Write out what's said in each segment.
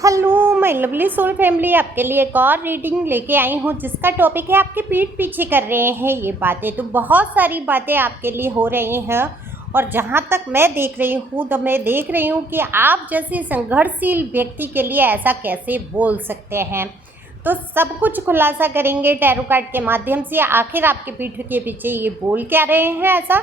Hello my lovely soul family, आपके लिए एक और रीडिंग लेके आई हूँ जिसका टॉपिक है आपके पीठ पीछे कर रहे हैं ये बातें। तो बहुत सारी बातें आपके लिए हो रही हैं और जहाँ तक मैं देख रही हूँ तो मैं देख रही हूँ कि आप जैसे संघर्षशील व्यक्ति के लिए ऐसा कैसे बोल सकते हैं। तो सब कुछ खुलासा करेंगे टैरो कार्ड के माध्यम से। आखिर आपके पीठ के पीछे ये बोल क्या रहे हैं ऐसा।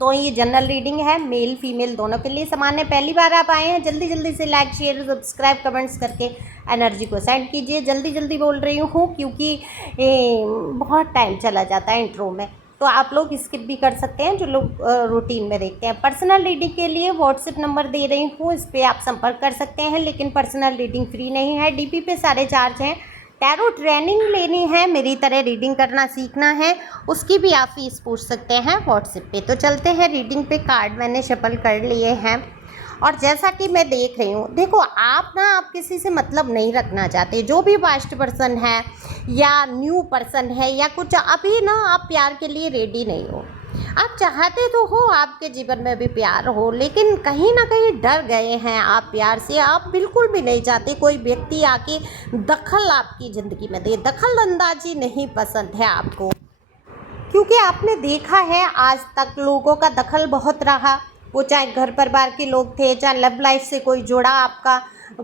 तो ये जनरल रीडिंग है, मेल फीमेल दोनों के लिए समान है। पहली बार आप आए हैं, जल्दी जल्दी से लाइक शेयर सब्सक्राइब कमेंट्स करके एनर्जी को सेंड कीजिए। जल्दी जल्दी बोल रही हूँ क्योंकि बहुत टाइम चला जाता है इंट्रो में, तो आप लोग स्किप भी कर सकते हैं जो लोग रूटीन में देखते हैं। पर्सनल रीडिंग के लिए व्हाट्सएप नंबर दे रही हूँ, इस पर आप संपर्क कर सकते हैं, लेकिन पर्सनल रीडिंग फ्री नहीं है, डीपी पे सारे चार्ज हैं। टैरो ट्रेनिंग लेनी है, मेरी तरह रीडिंग करना सीखना है, उसकी भी आप फीस पूछ सकते हैं व्हाट्सएप पे। तो चलते हैं रीडिंग पे। कार्ड मैंने शफल कर लिए हैं और जैसा कि मैं देख रही हूँ, देखो आप किसी से मतलब नहीं रखना चाहते। जो भी पास्ट पर्सन है या न्यू पर्सन है या कुछ, अभी ना आप प्यार के लिए रेडी नहीं हो। आप चाहते तो हो आपके जीवन में भी प्यार हो, लेकिन कहीं ना कहीं डर गए हैं आप प्यार से। आप बिल्कुल भी नहीं चाहते कोई व्यक्ति आके दखल आपकी ज़िंदगी में दे। दखल अंदाजी नहीं पसंद है आपको, क्योंकि आपने देखा है आज तक लोगों का दखल बहुत रहा। वो चाहे घर परिवार के लोग थे, चाहे लव लाइफ से कोई जुड़ा आपका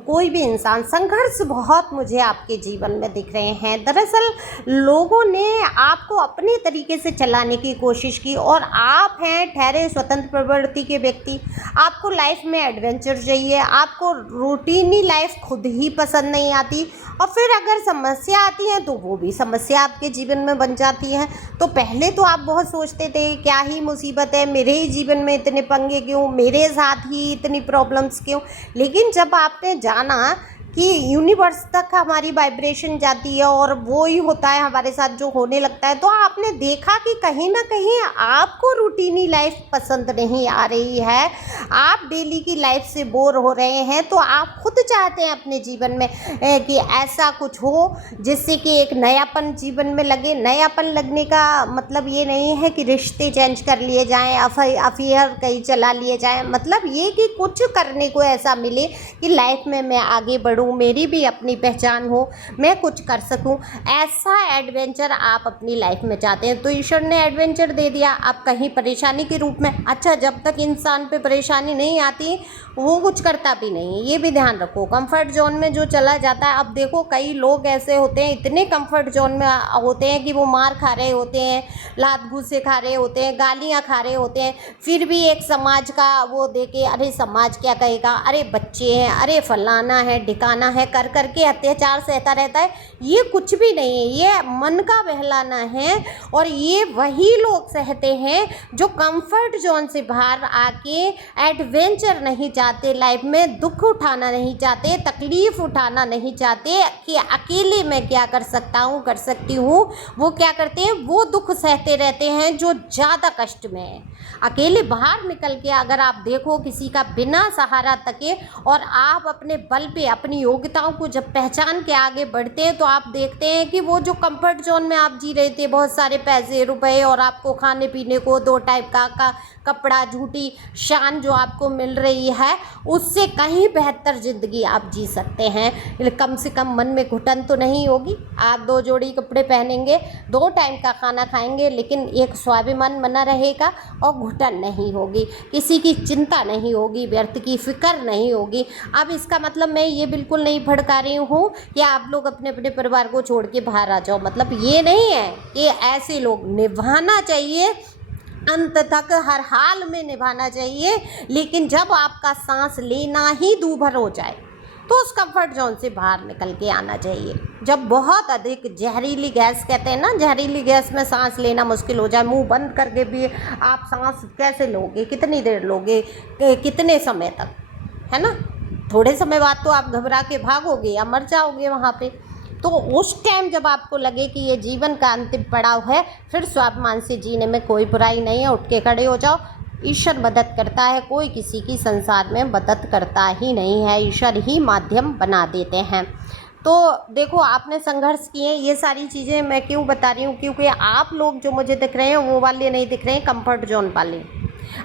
कोई भी इंसान। संघर्ष बहुत मुझे आपके जीवन में दिख रहे हैं। दरअसल लोगों ने आपको अपने तरीके से चलाने की कोशिश की और आप हैं ठहरे स्वतंत्र प्रवृत्ति के व्यक्ति। आपको लाइफ में एडवेंचर चाहिए, आपको रूटीनी लाइफ खुद ही पसंद नहीं आती, और फिर अगर समस्या आती है तो वो भी समस्या आपके जीवन में बन जाती है। तो पहले तो आप बहुत सोचते थे क्या ही मुसीबत है, मेरे ही जीवन में इतने पंगे क्यों, मेरे साथ ही इतनी प्रॉब्लम्स क्यों। लेकिन जब आपने जाना कि यूनिवर्स तक हमारी वाइब्रेशन जाती है और वो ही होता है हमारे साथ जो होने लगता है, तो आपने देखा कि कहीं ना कहीं आपको रूटीनी लाइफ पसंद नहीं आ रही है, आप डेली की लाइफ से बोर हो रहे हैं। तो आप खुद चाहते हैं अपने जीवन में कि ऐसा कुछ हो जिससे कि एक नयापन जीवन में लगे। नयापन लगने का मतलब ये नहीं है कि रिश्ते चेंज कर लिए जाएं, अफेयर कहीं चला लिए जाएं। मतलब ये कि कुछ करने को ऐसा मिले कि लाइफ में मैं आगे बढ़ूं, मेरी भी अपनी पहचान हो, मैं कुछ कर सकूं। ऐसा एडवेंचर आप अपनी लाइफ में चाहते हैं। तो ईश्वर ने एडवेंचर दे दिया आप कहीं परेशानी के रूप में। अच्छा, जब तक इंसान पे परेशानी नहीं आती वो कुछ करता भी नहीं, ये भी ध्यान रखो। कंफर्ट जोन में जो चला जाता है, अब देखो कई लोग ऐसे होते हैं इतने कंफर्ट जोन में होते हैं कि वो मार खा रहे होते हैं, लात घूसे खा रहे होते हैं, गालियाँ खा रहे होते हैं, फिर भी एक समाज का वो देके अरे समाज क्या कहेगा, अरे बच्चे हैं, अरे फलाना है ढिकाना है, कर करके अत्याचार सहता रहता है। ये कुछ भी नहीं है, ये मन का बहलाना है। और ये वही लोग सहते हैं जो कंफर्ट जोन से बाहर आके एडवेंचर नहीं चाहते, लाइफ में दुख उठाना नहीं चाहते, तकलीफ उठाना नहीं चाहते कि अकेले मैं क्या कर सकता हूँ कर सकती हूँ। वो क्या करते हैं, वो दुख सहते रहते हैं जो ज़्यादा कष्ट में है। अकेले बाहर निकल के अगर आप देखो किसी का बिना सहारा तके और आप अपने बल पे अपनी योग्यताओं को जब पहचान के आगे बढ़ते हैं, तो आप देखते हैं कि वो जो कंफर्ट जोन में आप जी रहे थे, बहुत सारे पैसे रुपए और आपको खाने पीने को दो टाइप का कपड़ा, झूठी शान जो आपको मिल रही है, उससे कहीं बेहतर ज़िंदगी आप जी सकते हैं। कम से कम मन में घुटन तो नहीं होगी। आप दो जोड़ी कपड़े पहनेंगे, दो टाइम का खाना खाएंगे, लेकिन एक स्वाभिमान बना रहेगा और घुटन नहीं होगी, किसी की चिंता नहीं होगी, व्यर्थ की फिक्र नहीं होगी। अब इसका मतलब मैं ये बिल्कुल नहीं भड़का रही हूँ कि आप लोग अपने अपने परिवार को छोड़ के बाहर आ जाओ। मतलब ये नहीं है कि ऐसे लोग निभाना चाहिए, अंत तक हर हाल में निभाना चाहिए, लेकिन जब आपका सांस लेना ही दूभर हो जाए तो उस कंफर्ट जोन से बाहर निकल के आना चाहिए। जब बहुत अधिक जहरीली गैस, कहते हैं ना, जहरीली गैस में सांस लेना मुश्किल हो जाए, मुंह बंद करके भी आप सांस कैसे लोगे, कितनी देर लोगे, कितने समय तक, है ना। थोड़े समय बाद तो आप घबरा के भागोगे या मर जाओगे वहाँ पे। तो उस टाइम जब आपको लगे कि ये जीवन का अंतिम पड़ाव है, फिर स्वाभिमान से जीने में कोई बुराई नहीं है, उठ के खड़े हो जाओ। ईश्वर मदद करता है, कोई किसी की संसार में मदद करता ही नहीं है, ईश्वर ही माध्यम बना देते हैं। तो देखो आपने संघर्ष किए, ये सारी चीज़ें मैं क्यों बता रही हूँ, क्योंकि आप लोग जो मुझे दिख रहे हैं वो वाले नहीं दिख रहे हैं, कंफर्ट जोन वाले।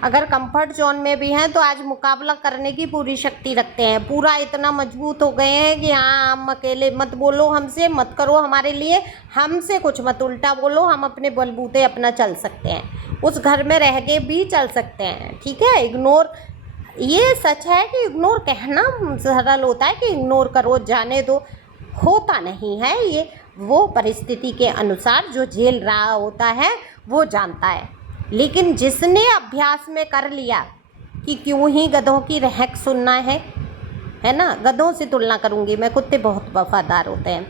अगर कंफर्ट जोन में भी हैं तो आज मुकाबला करने की पूरी शक्ति रखते हैं, पूरा इतना मजबूत हो गए हैं कि हाँ हम अकेले, मत बोलो हमसे, मत करो हमारे लिए, हमसे कुछ मत उल्टा बोलो, हम अपने बलबूते अपना चल सकते हैं, उस घर में रह के भी चल सकते हैं। ठीक है, इग्नोर, ये सच है कि इग्नोर कहना सरल होता है कि इग्नोर करो, जाने दो, होता नहीं है ये। वो परिस्थिति के अनुसार जो झेल रहा होता है वो जानता है। लेकिन जिसने अभ्यास में कर लिया कि क्यों ही गधों की रहक सुनना है ना, गधों से तुलना करूँगी मैं, कुत्ते बहुत वफादार होते हैं,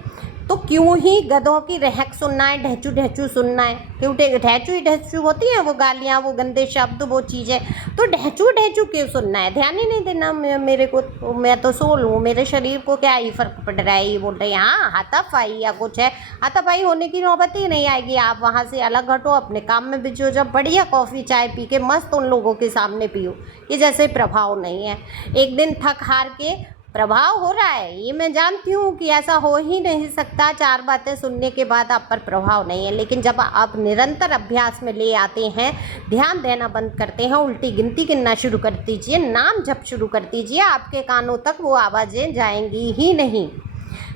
तो क्यों ही गधों की रहक सुनना है, ढहचू ढहचू सुनना है, क्यों ढहचू ही ढहचू होती हैं वो गालियाँ, वो गंदे शब्द, वो चीज़ें, तो ढहचू ढहचू क्यों सुनना है, ध्यान ही नहीं देना मेरे को, मैं तो सो लूँ, मेरे शरीर को क्या ही फ़र्क पड़ रहा है, ये बोल रहे हैं हाँ हाथापाई या कुछ है, हाथापाई होने की नौबत ही नहीं आएगी, आप वहाँ से अलग हटो, अपने काम में बिजी हो, जब बढ़िया कॉफ़ी चाय पी के मस्त उन लोगों के सामने पियो, ये जैसे प्रभाव नहीं है। एक दिन थक हार के प्रभाव हो रहा है, ये मैं जानती हूँ कि ऐसा हो ही नहीं सकता, 4 बातें सुनने के बाद आप पर प्रभाव नहीं है, लेकिन जब आप निरंतर अभ्यास में ले आते हैं, ध्यान देना बंद करते हैं, उल्टी गिनती गिनना शुरू कर दीजिए, नाम जप शुरू कर दीजिए, आपके कानों तक वो आवाज़ें जाएंगी ही नहीं।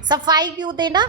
सफाई क्यों देना,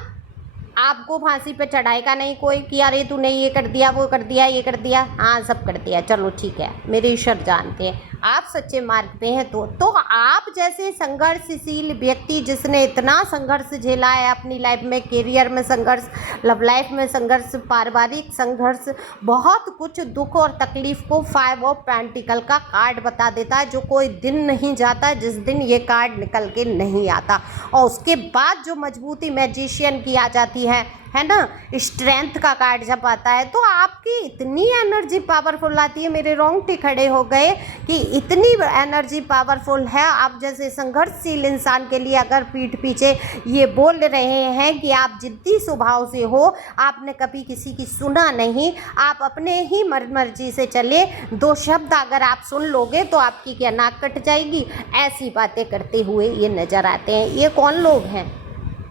आपको फांसी पे चढ़ाएगा नहीं कोई कि अरे तूने ये कर दिया, वो कर दिया, ये कर दिया, हाँ सब कर दिया, चलो ठीक है, मेरे ईश्वर जानते हैं आप सच्चे मार्ग पे हैं। तो आप जैसे संघर्षशील व्यक्ति जिसने इतना संघर्ष झेला है अपनी लाइफ में, करियर में संघर्ष, लव लाइफ में संघर्ष, पारिवारिक संघर्ष, बहुत कुछ दुख और तकलीफ को 5 ऑफ पेंटिकल का कार्ड बता देता है, जो कोई दिन नहीं जाता जिस दिन ये कार्ड निकल के नहीं आता, और उसके बाद जो मजबूती मैजिशियन की आ जाती है ना, स्ट्रेंथ का कार्ड जब आता है तो आपकी इतनी एनर्जी पावरफुल आती है, मेरे रोंगटे खड़े हो गए कि इतनी एनर्जी पावरफुल है। आप जैसे संघर्षशील इंसान के लिए अगर पीठ पीछे ये बोल रहे हैं कि आप जिद्दी स्वभाव से हो, आपने कभी किसी की सुना नहीं, आप अपने ही मर्जी से चले, 2 शब्द अगर आप सुन लोगे तो आपकी क्या नाक कट जाएगी, ऐसी बातें करते हुए ये नज़र आते हैं। ये कौन लोग हैं,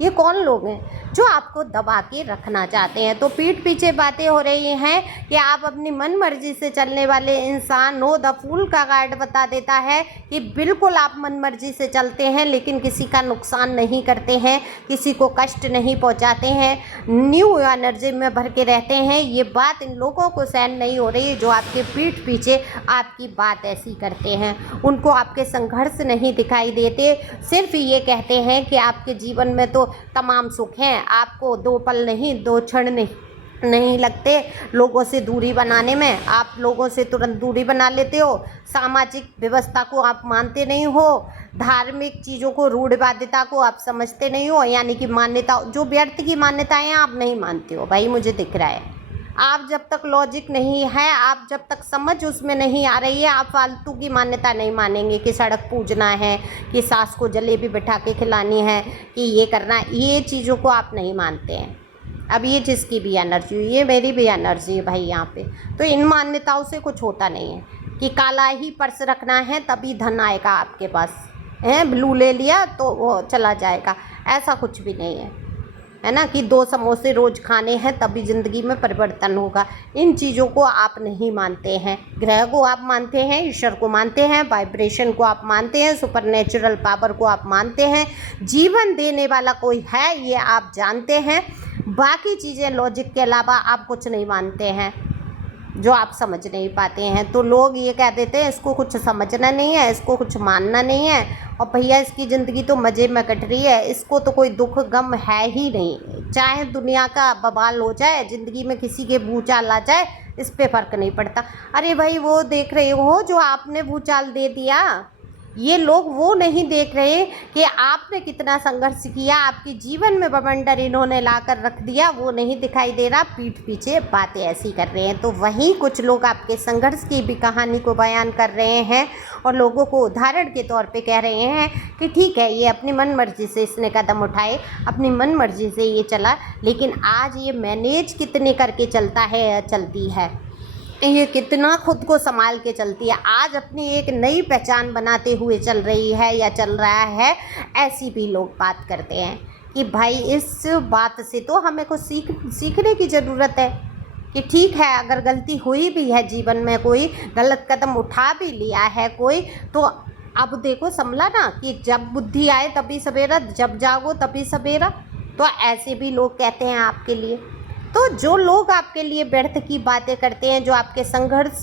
ये कौन लोग हैं जो आपको दबा के रखना चाहते हैं। तो पीठ पीछे बातें हो रही हैं कि आप अपनी मन मर्जी से चलने वाले इंसान हो। द फूल का कार्ड बता देता है कि बिल्कुल आप मन मर्जी से चलते हैं, लेकिन किसी का नुकसान नहीं करते हैं, किसी को कष्ट नहीं पहुंचाते हैं, न्यू एनर्जी में भर के रहते हैं। ये बात इन लोगों को सहन नहीं हो रही जो आपके पीठ पीछे आपकी बात ऐसी करते हैं। उनको आपके संघर्ष नहीं दिखाई देते, सिर्फ ये कहते हैं कि आपके जीवन में तो तमाम सुख हैं, आपको 2 पल नहीं, 2 क्षण नहीं लगते लोगों से दूरी बनाने में, आप लोगों से तुरंत दूरी बना लेते हो, सामाजिक व्यवस्था को आप मानते नहीं हो, धार्मिक चीज़ों को, रूढ़िवादिता को आप समझते नहीं हो, यानी कि मान्यता, जो व्यर्थ की मान्यताएं आप नहीं मानते हो। भाई मुझे दिख रहा है, आप जब तक लॉजिक नहीं है, आप जब तक समझ उसमें नहीं आ रही है, आप फालतू की मान्यता नहीं मानेंगे कि सड़क पूजना है, कि सास को जलेबी बिठा के खिलानी है, कि ये करना, ये चीज़ों को आप नहीं मानते हैं। अब ये जिसकी भी एनर्जी, ये मेरी भी एनर्जी है भाई यहाँ पे, तो इन मान्यताओं से कुछ होता नहीं है कि काला ही पर्स रखना है तभी धन आएगा आपके पास, है ब्लू ले लिया तो वो चला जाएगा, ऐसा कुछ भी नहीं है ना, कि 2 समोसे रोज़ खाने हैं तभी ज़िंदगी में परिवर्तन होगा। इन चीज़ों को आप नहीं मानते हैं, ग्रह को आप मानते हैं, ईश्वर को मानते हैं, वाइब्रेशन को आप मानते हैं, सुपरनेचुरल पावर को आप मानते हैं, जीवन देने वाला कोई है ये आप जानते हैं, बाकी चीज़ें लॉजिक के अलावा आप कुछ नहीं मानते हैं, जो आप समझ नहीं पाते हैं। तो लोग ये कह देते हैं इसको कुछ समझना नहीं है, इसको कुछ मानना नहीं है, और भैया इसकी ज़िंदगी तो मज़े में कट रही है, इसको तो कोई दुख गम है ही नहीं, चाहे दुनिया का बवाल हो जाए, ज़िंदगी में किसी के भूचाल आ जाए, इस पे फ़र्क नहीं पड़ता। अरे भाई वो देख रहे हो जो आपने भूचाल दे दिया, ये लोग वो नहीं देख रहे कि आपने कितना संघर्ष किया, आपके जीवन में बवंडर इन्होंने ला कर रख दिया, वो नहीं दिखाई दे रहा, पीठ पीछे बातें ऐसी कर रहे हैं। तो वहीं कुछ लोग आपके संघर्ष की भी कहानी को बयान कर रहे हैं और लोगों को उदाहरण के तौर पे कह रहे हैं कि ठीक है ये अपनी मन मर्जी से इसने कदम उठाए, अपनी मन मर्जी से ये चला, लेकिन आज ये मैनेज कितने करके चलता है या चलती है, ये कितना खुद को संभाल के चलती है, आज अपनी एक नई पहचान बनाते हुए चल रही है या चल रहा है, ऐसी भी लोग बात करते हैं कि भाई इस बात से तो हमें कुछ सीखने की ज़रूरत है कि ठीक है, अगर गलती हुई भी है जीवन में, कोई गलत कदम उठा भी लिया है कोई, तो अब देखो संभला ना कि जब बुद्धि आए तभी सवेरा, जब जागो तभी सवेरा। तो ऐसे भी लोग कहते हैं आपके लिए। तो जो लोग आपके लिए व्यर्थ की बातें करते हैं, जो आपके संघर्ष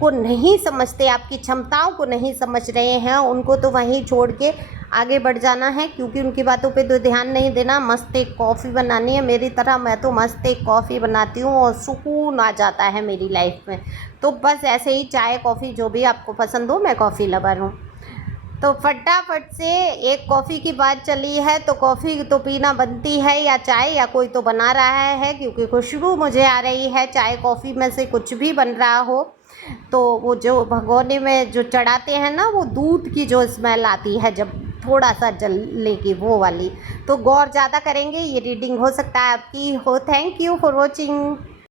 को नहीं समझते, आपकी क्षमताओं को नहीं समझ रहे हैं, उनको तो वहीं छोड़ के आगे बढ़ जाना है, क्योंकि उनकी बातों पे तो ध्यान नहीं देना। मस्त एक कॉफ़ी बनानी है मेरी तरह, मैं तो मस्त एक कॉफ़ी बनाती हूँ और सुकून आ जाता है मेरी लाइफ में। तो बस ऐसे ही चाय कॉफ़ी जो भी आपको पसंद हो, मैं कॉफ़ी लवर हूँ। तो फटाफट से एक कॉफ़ी की बात चली है, तो कॉफ़ी तो पीना बनती है, या चाय, या कोई तो बना रहा है, क्योंकि खुशबू मुझे आ रही है। चाय कॉफ़ी में से कुछ भी बन रहा हो, तो वो जो भगोने में जो चढ़ाते हैं ना, वो दूध की जो स्मेल आती है जब थोड़ा सा जलने की, वो वाली। तो गौर ज़्यादा करेंगे, ये रीडिंग हो सकता है आपकी हो। Thank you for watching.